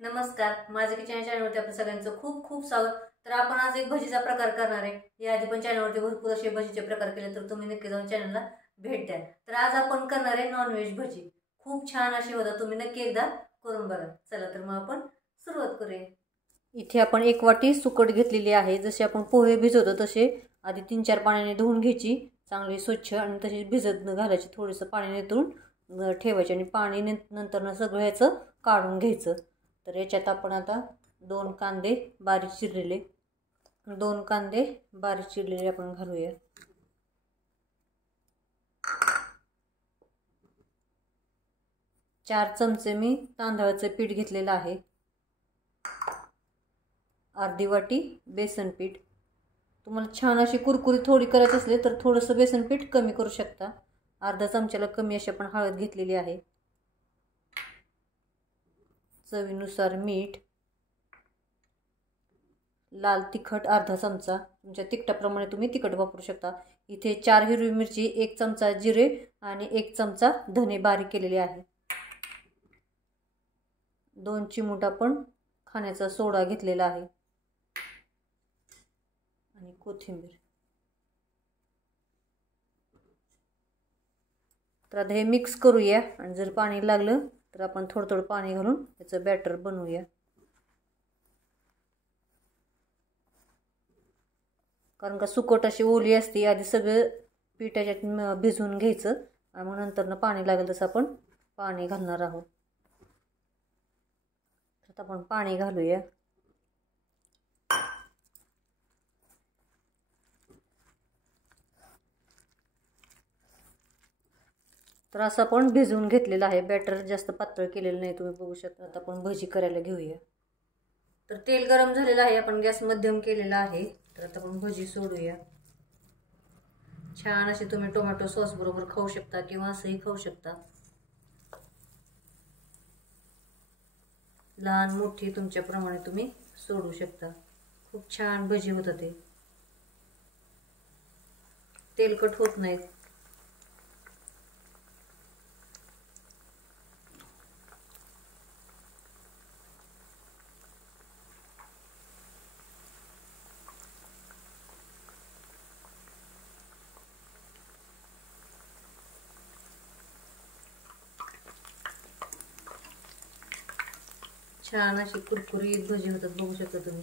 नमस्कार, माझ्या किचन चॅनलवरती आपल्या सगळ्यांचं खूप खूप स्वागत। तर आपण आज एक भजीचा प्रकार करणार आहे। याआधी पण चॅनलवरती भरपूर असे भजीचे प्रकार केले, तर तुम्ही नक्की जाऊन चॅनलला भेट द्या। तर आज आपण करणार आहे नॉनव्हेज भजी। खूप छान अशी होतात, तुम्ही नक्की एकदा करून बघा। चला तर मग आपण सुरुवात करूया। इथे आपण एक वाटी सुकट घेतलेली आहे। जसे आपण पोहे भिजवतो तसे आधी 3-4 पाण्याने धुवून घ्यायची, चांगली स्वच्छ, आणि तशी भिजत घालायची, थोडंसं पाणी निथळून ठेवायचे, आणि पाणी नंतर सगळं याचं काढून घ्यायचं। तर याच्यात आपण आता 2 कांदे बारीक चिरलेले आपण घालूया। 4 चमचे मी तांदळाचे पीठ घेतलेलं आहे। अर्धी वाटी बेसन पीठ। तुम्हाला छान अशी कुरकुरीत थोडी करायची असले तर थोडंसं बेसन पीठ कमी करू शकता। अर्धा चमच्याला कमी अशी आपण हळद घेतलेली आहे। चवीनुसार मीठ, लाल तिखट अर्धा चमचा, तुमच्या तिखटाप्रमाणे तुम्ही तिखट वापरू शकता। इथे 4 हिरवी मिरची, 1 चमचा जिरे आणि 1 चमचा धने बारीक केलेले आहे। 2 चिमूट आपण खाण्याचा सोडा घेतलेला आहे, आणि कोथिंबीर। तर आता हे मिक्स करूया, आणि जर पाणी लागलं तर आपण थोडं थोडं पाणी घालून याचं बॅटर बनवूया। कारण का सुकट अशी ओली असते, आधी सगळं पीठ याच्यात भिजवून घ्यायचं, आणि मग नंतर पाणी लागेल तसं आपण पाणी घालणार आहोत। आता आपण पाणी घालूया। तर असं आपण भिजवून घेतलेलं आहे, बॅटर जास्त पातळ केलेलं नाही, तुम्ही बघू शकता। आता आपण भजी करायला घेऊया। तर तेल गरम झालेलं आहे, आपण गॅस मध्यम केलेला आहे। तर आता आपण भजी सोडूया। छान अशी तुम्ही टोमॅटो सॉस बरोबर खाऊ शकता, किंवा असंही खाऊ शकता। लहान मोठी तुमच्या प्रमाणे तुम्ही सोडू शकता। खूप छान भजी होतात, ते तेलकट होत नाहीत। छान अशी कुरकुरीत भजी होतात, बघू शकता तुम्ही।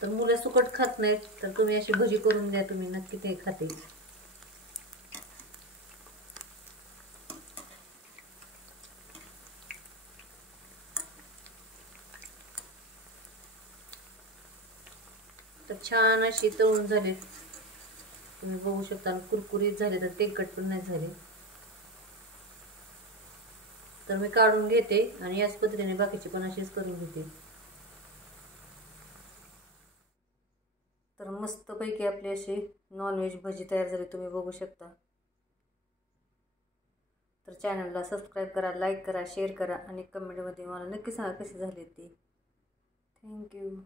तर मुलं सुकट खात नाहीत, तर तुम्ही अशी भजी करून द्या, तुम्ही नक्की ते खातील। तर छान अशी तळून झाले, तुम्ही बघू शकता, कुरकुरीत झाले, तर तेलकट पण नाही झाले। तर मी काढून घेते, आणि याच पद्धतीने बाकीची पण अशीच करून घेते। तर मस्तपैकी आपली अशी नॉनव्हेज भजी तयार झाली, तुम्ही बघू शकता। तर चॅनलला सबस्क्राईब करा, लाईक करा, शेअर करा, आणि कमेंटमध्ये मला नक्की सांगा कशी झाली ती। थँक्यू।